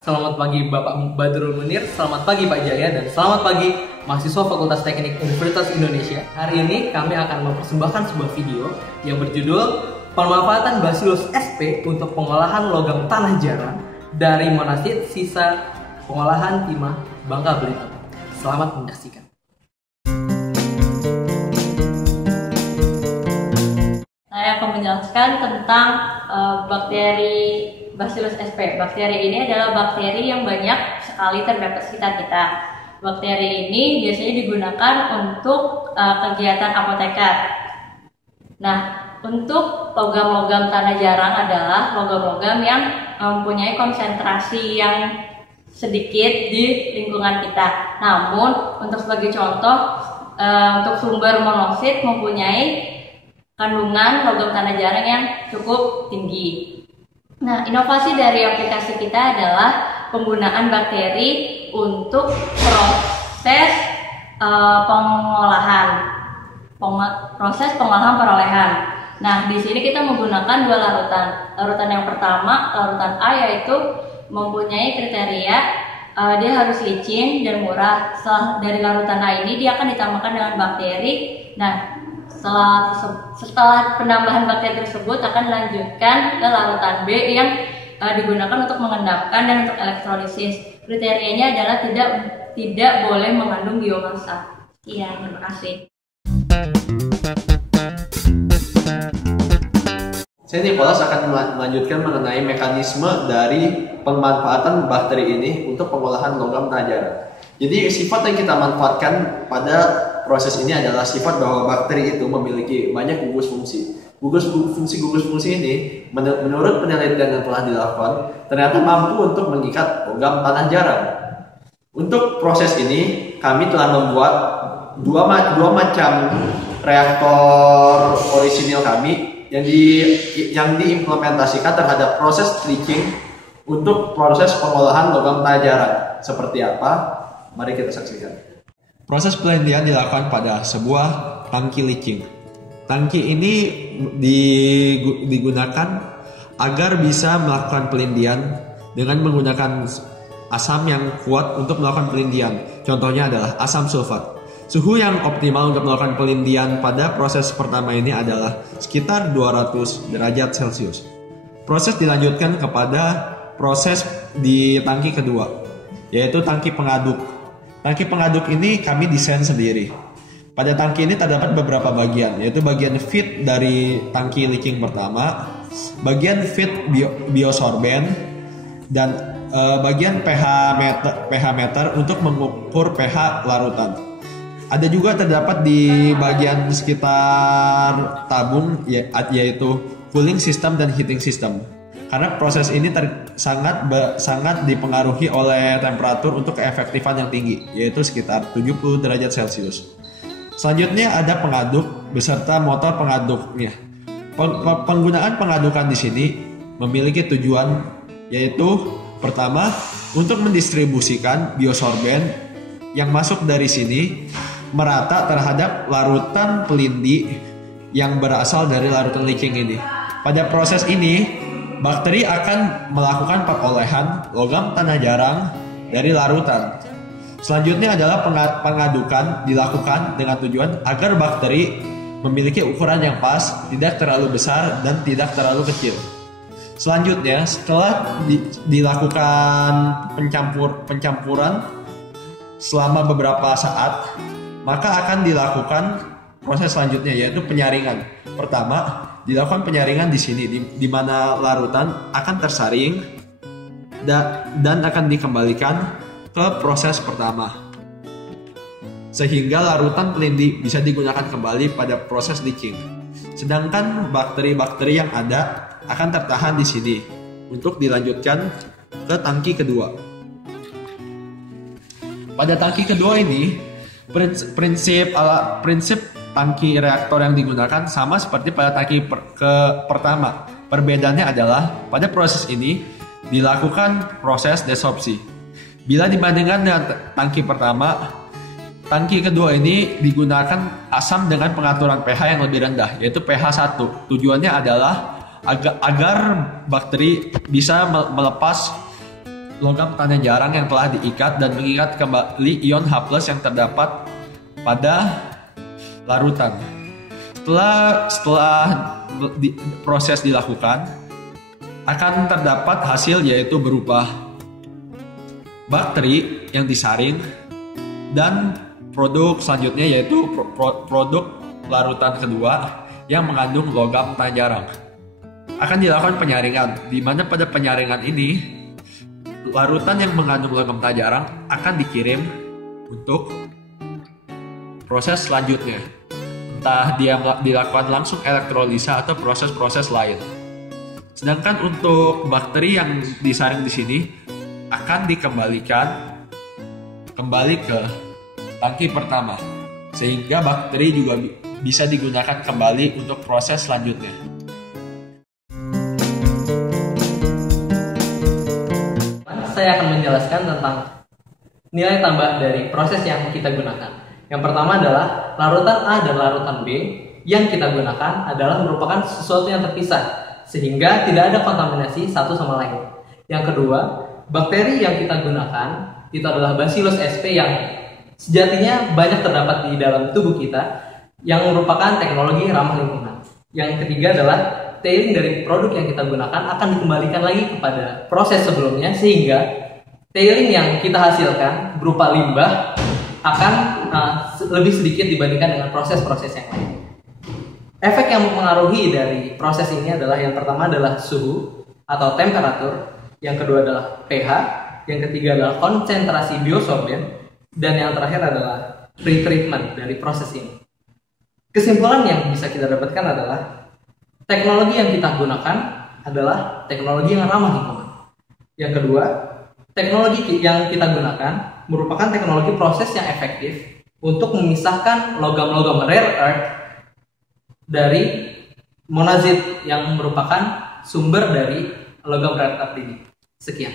Selamat pagi Bapak Badrul Munir, selamat pagi Pak Jaya, dan selamat pagi mahasiswa Fakultas Teknik Universitas Indonesia. Hari ini kami akan mempersembahkan sebuah video yang berjudul Pemanfaatan Bacillus sp untuk pengolahan logam tanah jarang dari monasit sisa pengolahan timah Bangka Belitung. Selamat menyaksikan. Saya akan menjelaskan tentang bakteri Bacillus sp. Bakteri ini adalah bakteri yang banyak sekali terdapat sekitar kita. Bakteri ini biasanya digunakan untuk kegiatan apoteker. Nah, untuk logam-logam tanah jarang adalah logam-logam yang mempunyai konsentrasi yang sedikit di lingkungan kita. Namun, untuk sebagai contoh, untuk sumber monosit mempunyai kandungan logam tanah jarang yang cukup tinggi. Nah, inovasi dari aplikasi kita adalah penggunaan bakteri untuk proses pengolahan perolehan. Nah, di sini kita menggunakan dua larutan. Larutan yang pertama, larutan A, yaitu mempunyai kriteria dia harus licin dan murah. Dari larutan A ini dia akan ditambahkan dengan bakteri. Nah, setelah penambahan bakteri tersebut akan dilanjutkan ke larutan B yang digunakan untuk mengendapkan dan untuk elektrolisis. Kriterianya adalah tidak boleh mengandung biomasa. Iya, terima kasih. Saya Nicholas akan melanjutkan mengenai mekanisme dari pemanfaatan bakteri ini untuk pengolahan logam tanah jarang. Jadi sifat yang kita manfaatkan pada proses ini adalah sifat bahwa bakteri itu memiliki banyak gugus fungsi. Gugus fungsi ini menurut penelitian yang telah dilakukan ternyata mampu untuk mengikat logam tanah jarang. Untuk proses ini kami telah membuat dua macam reaktor orisinil kami yang diimplementasikan terhadap proses leaching untuk proses pengolahan logam tanah jarang. Seperti apa? Mari kita saksikan. Proses pelindian dilakukan pada sebuah tangki leaching. Tangki ini digunakan agar bisa melakukan pelindian dengan menggunakan asam yang kuat untuk melakukan pelindian. Contohnya adalah asam sulfat. Suhu yang optimal untuk melakukan pelindian pada proses pertama ini adalah sekitar 200 derajat Celcius. Proses dilanjutkan kepada proses di tangki kedua, yaitu tangki pengaduk. Tangki pengaduk ini kami desain sendiri. Pada tangki ini terdapat beberapa bagian, yaitu bagian feed dari tangki leaching pertama, bagian feed biosorben, dan bagian pH meter untuk mengukur pH larutan. Ada juga terdapat di bagian sekitar tabung, yaitu cooling system dan heating system. Karena proses ini sangat dipengaruhi oleh temperatur untuk keefektifan yang tinggi, yaitu sekitar 70 derajat Celcius. Selanjutnya ada pengaduk beserta motor pengaduknya. Penggunaan pengadukan di sini memiliki tujuan, yaitu pertama, untuk mendistribusikan biosorben yang masuk dari sini merata terhadap larutan pelindi yang berasal dari larutan leaching ini. Pada proses ini, bakteri akan melakukan perolehan logam tanah jarang dari larutan. Selanjutnya adalah pengadukan dilakukan dengan tujuan agar bakteri memiliki ukuran yang pas, tidak terlalu besar dan tidak terlalu kecil. Selanjutnya, setelah dilakukan pencampuran selama beberapa saat, maka akan dilakukan proses selanjutnya, yaitu penyaringan. Pertama, dilakukan penyaringan di sini, di mana larutan akan tersaring dan akan dikembalikan ke proses pertama, sehingga larutan pelindi bisa digunakan kembali pada proses leaching. Sedangkan bakteri-bakteri yang ada akan tertahan di sini untuk dilanjutkan ke tangki kedua. Pada tangki kedua ini, prinsip tangki reaktor yang digunakan sama seperti pada tangki pertama. Perbedaannya adalah pada proses ini dilakukan proses desorpsi. Bila dibandingkan dengan tangki pertama, tangki kedua ini digunakan asam dengan pengaturan pH yang lebih rendah, yaitu pH 1. Tujuannya adalah agar bakteri bisa melepas logam tanya jarang yang telah diikat dan mengikat kembali ion H+ yang terdapat pada larutan. Setelah proses dilakukan, akan terdapat hasil yaitu berupa bakteri yang disaring dan produk selanjutnya yaitu produk larutan kedua yang mengandung logam tanya jarang. Akan dilakukan penyaringan, di mana pada penyaringan ini larutan yang mengandung logam tanya jarang akan dikirim untuk proses selanjutnya. Entah dia dilakukan langsung elektrolisa atau proses-proses lain. Sedangkan untuk bakteri yang disaring di sini akan dikembalikan kembali ke tangki pertama, sehingga bakteri juga bisa digunakan kembali untuk proses selanjutnya. Saya akan menjelaskan tentang nilai tambah dari proses yang kita gunakan. Yang pertama adalah larutan A dan larutan B yang kita gunakan adalah merupakan sesuatu yang terpisah sehingga tidak ada kontaminasi satu sama lain. Yang kedua, bakteri yang kita gunakan itu adalah Bacillus sp yang sejatinya banyak terdapat di dalam tubuh kita yang merupakan teknologi ramah lingkungan. Yang ketiga adalah tailing dari produk yang kita gunakan akan dikembalikan lagi kepada proses sebelumnya sehingga tailing yang kita hasilkan berupa limbah akan lebih sedikit dibandingkan dengan proses-proses yang lain. Efek yang mempengaruhi dari proses ini adalah yang pertama adalah suhu atau temperatur, yang kedua adalah pH, yang ketiga adalah konsentrasi biosorben, dan yang terakhir adalah pretreatment dari proses ini. Kesimpulan yang bisa kita dapatkan adalah teknologi yang kita gunakan adalah teknologi yang ramah lingkungan. Yang kedua, teknologi yang kita gunakan merupakan teknologi proses yang efektif untuk memisahkan logam-logam rare earth dari monazit yang merupakan sumber dari logam rare earth ini. Sekian.